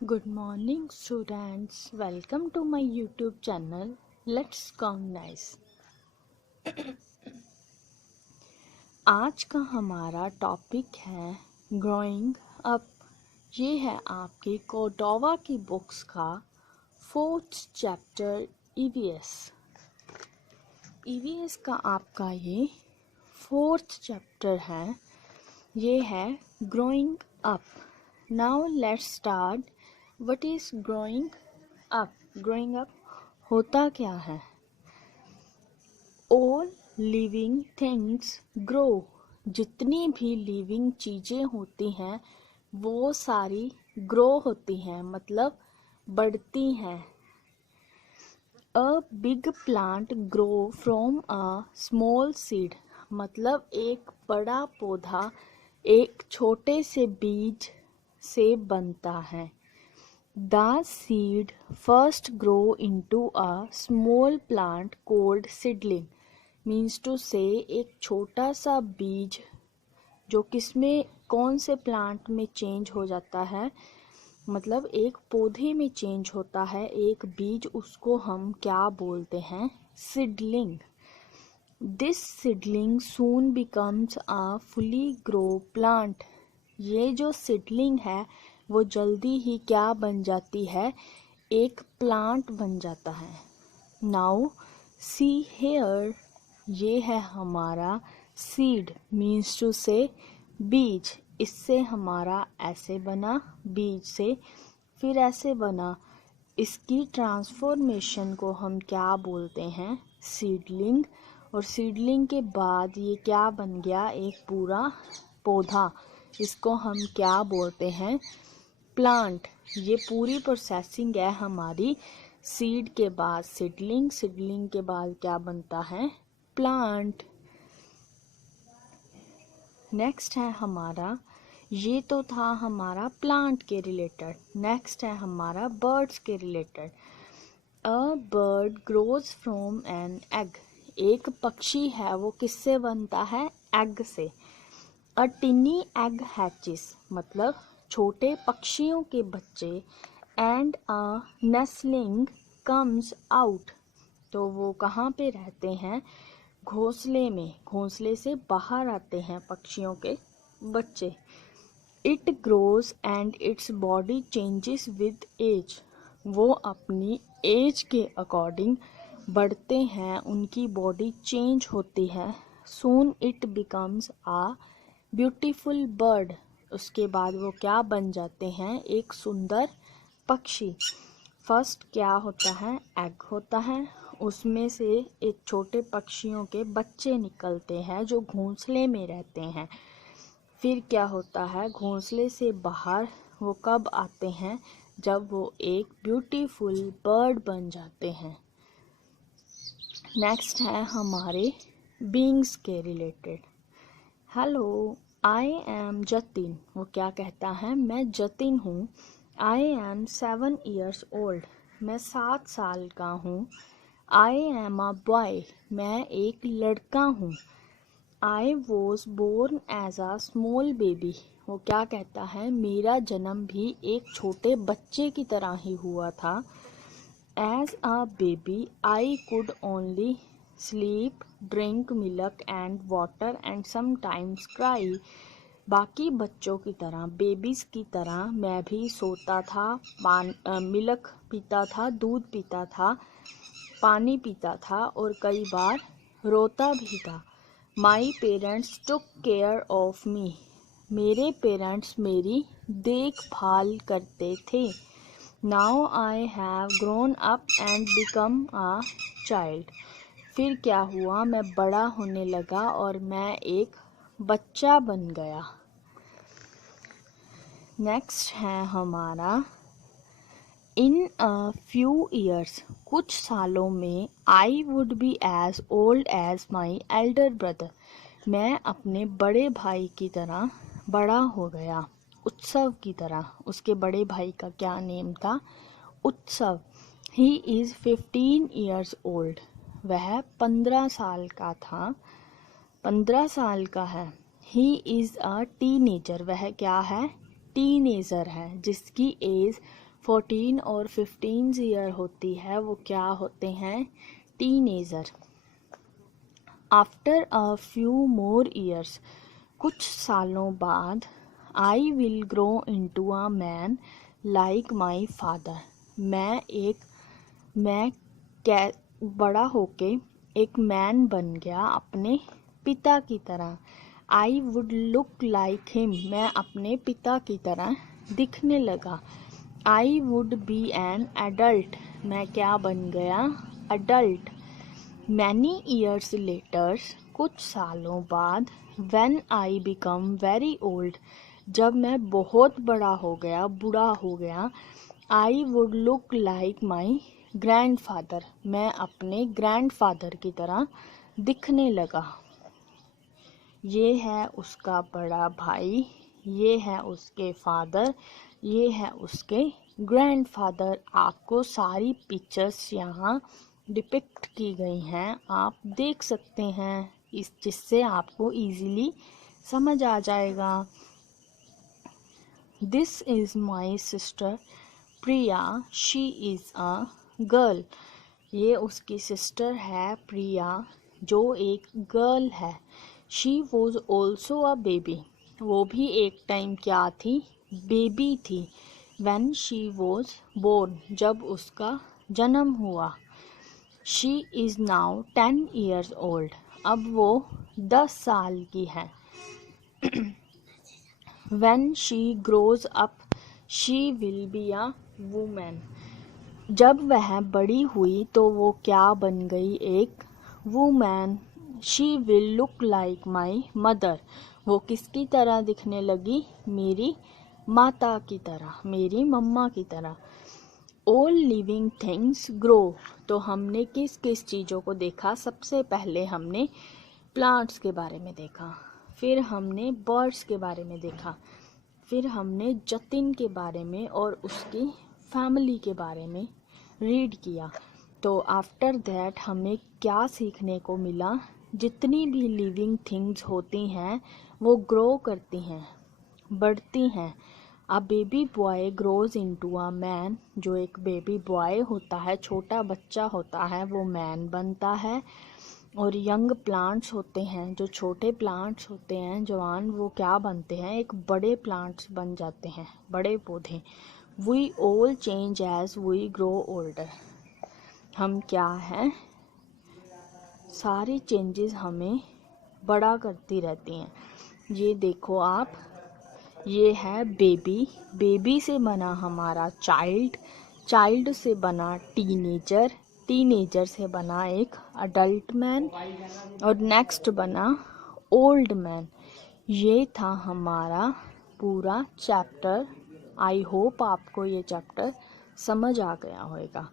Good morning students, welcome to my YouTube channel. Let's count nice. आज का हमारा topic है ग्रोइंग अप। ये है आपकी कोर्डोवा की बुक्स का 4th चैप्टर ईवीएस। ईवीएस का आपका ये 4th चैप्टर है। ये है growing up. Now let's start. What is growing up? Growing up होता क्या है? All living things grow. जितनी भी लिविंग चीज़ें होती हैं वो सारी ग्रो होती हैं, मतलब बढ़ती हैं। A big plant grow from a small seed, मतलब एक बड़ा पौधा एक छोटे से बीज से बनता है। The seed first grow into a small plant called seedling, means to say एक छोटा सा बीज जो किसमें कौन से प्लांट में चेंज हो जाता है, मतलब एक पौधे में चेंज होता है एक बीज, उसको हम क्या बोलते हैं? Seedling. This seedling soon becomes a fully grow plant। ये जो सीडलिंग है वो जल्दी ही क्या बन जाती है? एक प्लांट बन जाता है। नाउ सी हेयर, ये है हमारा सीड, मीन्स टू से बीज। इससे हमारा ऐसे बना, बीज से फिर ऐसे बना। इसकी ट्रांसफॉर्मेशन को हम क्या बोलते हैं? सीडलिंग। और सीडलिंग के बाद ये क्या बन गया? एक पूरा पौधा। इसको हम क्या बोलते हैं? प्लांट। ये पूरी प्रोसेसिंग है हमारी। सीड के बाद सीडलिंग, सीडलिंग के बाद क्या बनता है? प्लांट। नेक्स्ट है हमारा, ये तो था हमारा प्लांट के रिलेटेड। नेक्स्ट है हमारा बर्ड्स के related. A bird grows from an egg. एक पक्षी है वो किससे बनता है? एग से। अ टिनी एग हैचिस, मतलब छोटे पक्षियों के बच्चे। एंड अ नेस्लिंग कम्स आउट, तो वो कहाँ पे रहते हैं? घोंसले में। घोंसले से बाहर आते हैं पक्षियों के बच्चे। It grows and its body changes with age. वो अपनी एज के अकॉर्डिंग बढ़ते हैं, उनकी बॉडी चेंज होती है। Soon it becomes a beautiful bird. उसके बाद वो क्या बन जाते हैं? एक सुंदर पक्षी। फर्स्ट क्या होता है? एग होता है, उसमें से एक छोटे पक्षियों के बच्चे निकलते हैं जो घोंसले में रहते हैं। फिर क्या होता है? घोंसले से बाहर वो कब आते हैं? जब वो एक ब्यूटीफुल बर्ड बन जाते हैं। नेक्स्ट है हमारे बींग्स के रिलेटेड। Hello, I am Jatin. वो क्या कहता है? मैं जतिन हूँ। I am 7 years old। मैं 7 साल का हूँ। I am a boy. मैं एक लड़का हूँ। I was born as a small baby. वो क्या कहता है? मेरा जन्म भी एक छोटे बच्चे की तरह ही हुआ था। As a baby I could only sleep, drink milk and water and sometimes cry. बाकी बच्चों की तरह, बेबीज़ की तरह मैं भी सोता था, मिल्क पीता था, दूध पीता था, पानी पीता था और कई बार रोता भी था। My parents took care of me. मेरे पेरेंट्स मेरी देखभाल करते थे। Now I have grown up and become a child. फिर क्या हुआ? मैं बड़ा होने लगा और मैं एक बच्चा बन गया। नेक्स्ट है हमारा, इन अ फ्यू ईयर्स, कुछ सालों में, I would be as old as my elder brother. मैं अपने बड़े भाई की तरह बड़ा हो गया। उत्सव की तरह। उसके बड़े भाई का क्या नेम था? उत्सव। He is 15 years old. वह 15 साल का था। 15 साल का है। He is a teenager. वह क्या है? टीनेजर है, जिसकी एज 14 और 15 ईयर होती है वो क्या होते हैं? Teenager. After a few more years, कुछ सालों बाद, I will grow into a man like my father, मैं बड़ा होके एक मैन बन गया अपने पिता की तरह। I would look like him, मैं अपने पिता की तरह दिखने लगा। आई वुड बी एन एडल्ट, मैं क्या बन गया? अडल्ट। मैनी ईयर्स लेटर, कुछ सालों बाद, when I become very old, जब मैं बहुत बड़ा हो गया, I would look like my grandfather, मैं अपने ग्रैंडफादर की तरह दिखने लगा। ये है उसका बड़ा भाई, ये है उसके फादर, ये है उसके ग्रैंडफादर। आपको सारी पिक्चर्स यहाँ डिपिक्ट की गई हैं, आप देख सकते हैं, जिससे आपको इजीली समझ आ जाएगा। This is my sister Priya, she is a girl, ये उसकी सिस्टर है प्रिया जो एक गर्ल है। She was also a baby, वो भी एक टाइम क्या थी? बेबी थी। व्हेन शी वॉज बोर्न, जब उसका जन्म हुआ। She is now 10 years old, अब वो 10 साल की है। When she grows up, she will be a women, जब वह बड़ी हुई तो वो क्या बन गई? एक women. She will look like my mother, वो किसकी तरह दिखने लगी? मेरी माता की तरह, मेरी मम्मा की तरह। ऑल लिविंग थिंग्स ग्रो, तो हमने किस किस चीज़ों को देखा? सबसे पहले हमने प्लांट्स के बारे में देखा, फिर हमने बर्ड्स के बारे में देखा, फिर हमने जतिन के बारे में और उसकी फैमिली के बारे में रीड किया। तो आफ्टर दैट हमें क्या सीखने को मिला? जितनी भी लिविंग थिंग्स होती हैं वो ग्रो करती हैं, बढ़ती हैं। A baby boy grows into a man, जो एक बेबी बॉय होता है, छोटा बच्चा होता है, वो मैन बनता है। और यंग प्लांट्स होते हैं, जो छोटे प्लांट्स होते हैं जवान, वो क्या बनते हैं? एक बड़े प्लांट्स बन जाते हैं, बड़े पौधे। We all change as we grow older, हम क्या हैं? सारी चेंजेस हमें बड़ा करती रहती हैं। ये देखो आप, ये है बेबी, बेबी से बना हमारा चाइल्ड, चाइल्ड से बना टीनेजर, टीनेजर से बना एक अडल्ट मैन, और नेक्स्ट बना ओल्ड मैन। ये था हमारा पूरा चैप्टर। आई होप आपको ये चैप्टर समझ आ गया होगा।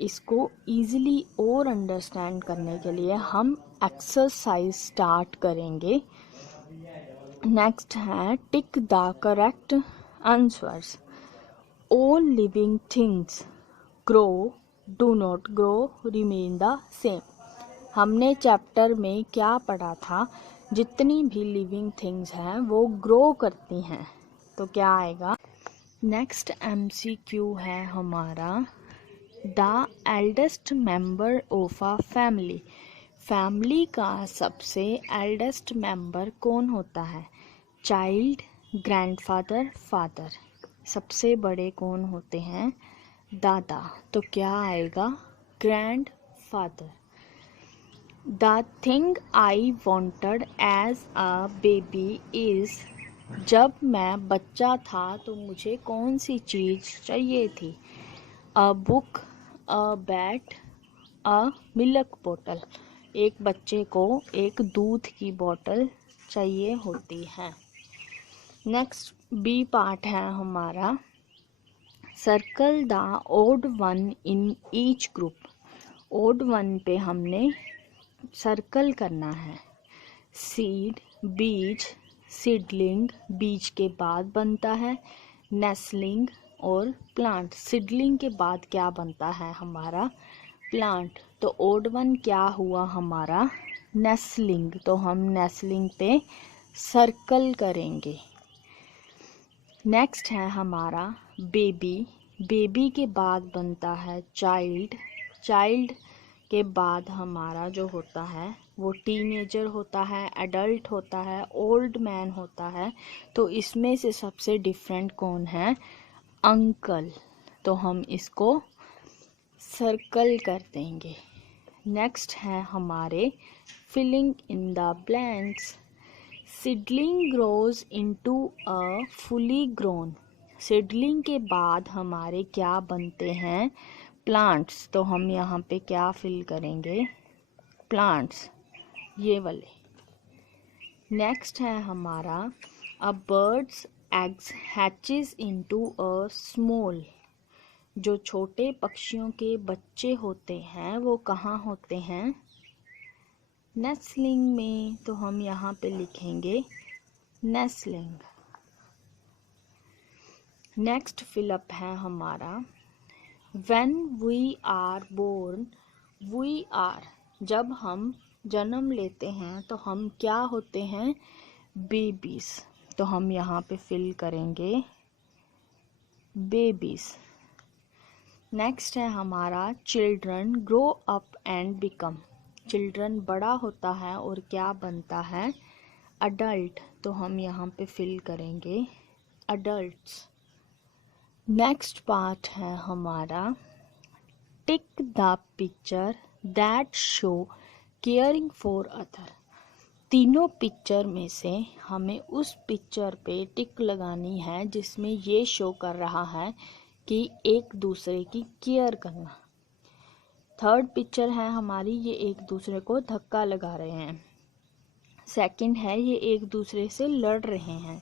इसको इजीली और अंडरस्टैंड करने के लिए हम एक्सरसाइज स्टार्ट करेंगे। नेक्स्ट है tick the correct answers. All living things grow, do not grow, remain the same. हमने चैप्टर में क्या पढ़ा था? जितनी भी लिविंग थिंग्स हैं वो ग्रो करती हैं। तो क्या आएगा? नेक्स्ट MCQ है हमारा, the eldest member of a family, family का सबसे एल्डेस्ट मेंबर कौन होता है? Child, grandfather, father. सबसे बड़े कौन होते हैं? दादा। तो क्या आएगा? Grandfather. The thing I wanted as a baby is, जब मैं बच्चा था तो मुझे कौन सी चीज़ चाहिए थी? A book, a bat, a milk बोतल। एक बच्चे को एक दूध की बोतल चाहिए होती है। नेक्स्ट बी पार्ट है हमारा, circle the odd one in each group. Odd one पे हमने सर्कल करना है। सीड, बीज, सीडलिंग, बीज के बाद बनता है नेस्लिंग, और प्लांट। सीडलिंग के बाद क्या बनता है हमारा? प्लांट। तो ओड वन क्या हुआ हमारा? नेस्लिंग। तो हम नेस्लिंग पे सर्कल करेंगे। नेक्स्ट है हमारा बेबी, बेबी के बाद बनता है चाइल्ड, चाइल्ड के बाद हमारा जो होता है वो टीनेजर होता है, एडल्ट होता है, ओल्ड मैन होता है। तो इसमें से सबसे डिफरेंट कौन है? अंकल। तो हम इसको सर्कल कर देंगे। नेक्स्ट है हमारे filling in the blanks. Seedling grows into a fully grown. Seedling के बाद हमारे क्या बनते हैं? प्लांट्स। तो हम यहाँ पे क्या फिल करेंगे? प्लांट्स, ये वाले। नेक्स्ट है हमारा a bird's eggs hatches into a small. जो छोटे पक्षियों के बच्चे होते हैं वो कहाँ होते हैं? नेस्लिंग में। तो हम यहाँ पे लिखेंगे नेस्लिंग। नेक्स्ट फिलअप है हमारा when we are born we are. जब हम जन्म लेते हैं तो हम क्या होते हैं? बेबीज। तो हम यहाँ पे फिल करेंगे बेबीज। नेक्स्ट है हमारा children grow up and become. Children बड़ा होता है और क्या बनता है? अडल्ट। तो हम यहाँ पे फिल करेंगे अडल्ट्स। नेक्स्ट पार्ट है हमारा tick the picture that show caring for other. तीनों पिक्चर में से हमें उस पिक्चर पे टिक लगानी है जिसमें ये शो कर रहा है कि एक दूसरे की केयर करना। थर्ड पिक्चर है हमारी, ये एक दूसरे को धक्का लगा रहे हैं। सेकंड है ये एक दूसरे से लड़ रहे हैं।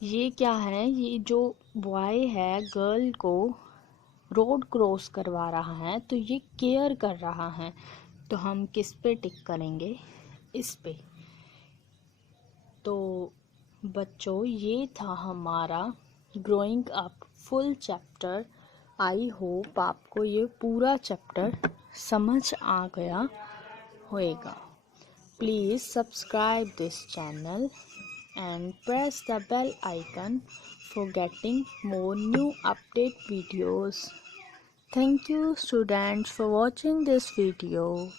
ये क्या है? ये जो बॉय है गर्ल को रोड क्रॉस करवा रहा है तो ये केयर कर रहा है। तो हम किस पे टिक करेंगे? इस पे। तो बच्चों ये था हमारा growing up full chapter. I hope आपको ये पूरा चैप्टर समझ आ गया होगा। Please subscribe this channel and press the bell icon for getting more new update videos. Thank you students for watching this video.